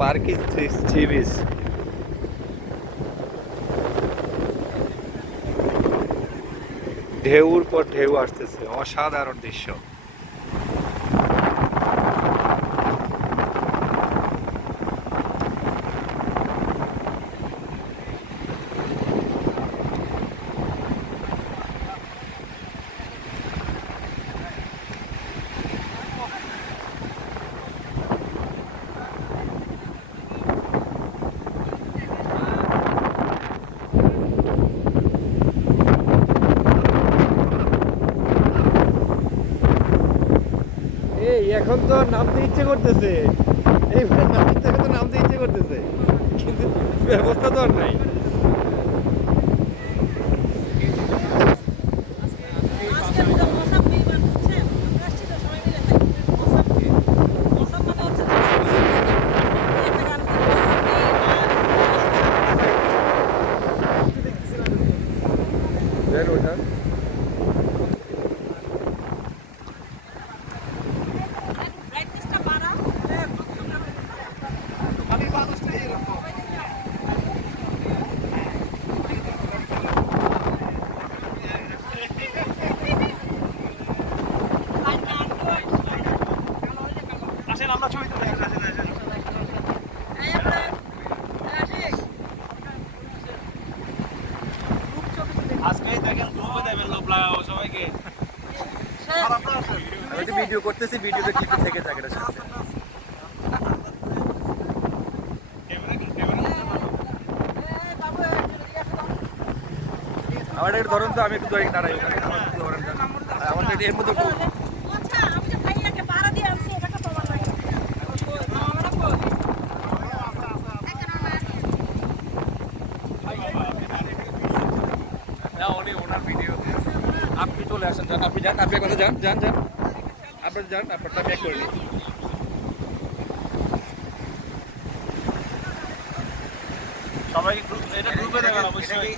পার্কি sea beach. ঢেউর পর ঢেউ আসতেছে, অসাধারণ দৃশ্য। এই এখন তো নামতে ইচ্ছে করতেছে, এইভাবে নামতে তো নামতে ইচ্ছে করতেছে, কিন্তু ব্যবস্থা তো আর নাই। ওঠা আমরা ছবি তুলে আজকেই দেখেন গ্রুপে দেবেন লোভ লাগাবো সবাইকে। আমি ভিডিও করতেছি, ভিডিওতে ক্লিপে থেকে থাকে এটা সাথে। আমার একটা ধরুন তো, আমি একটু দাঁড়াই ওখানে, আমার এর মধ্যে ওনার ভিডিও। আপনি চলে আসেন, যান, আপনি যান, আপনি কথা যান যান যান, আপনার যান, আপনারটা ব্যাক করে নিন। সবাইকে এটা গ্রুপে দেবেন অবশ্যই।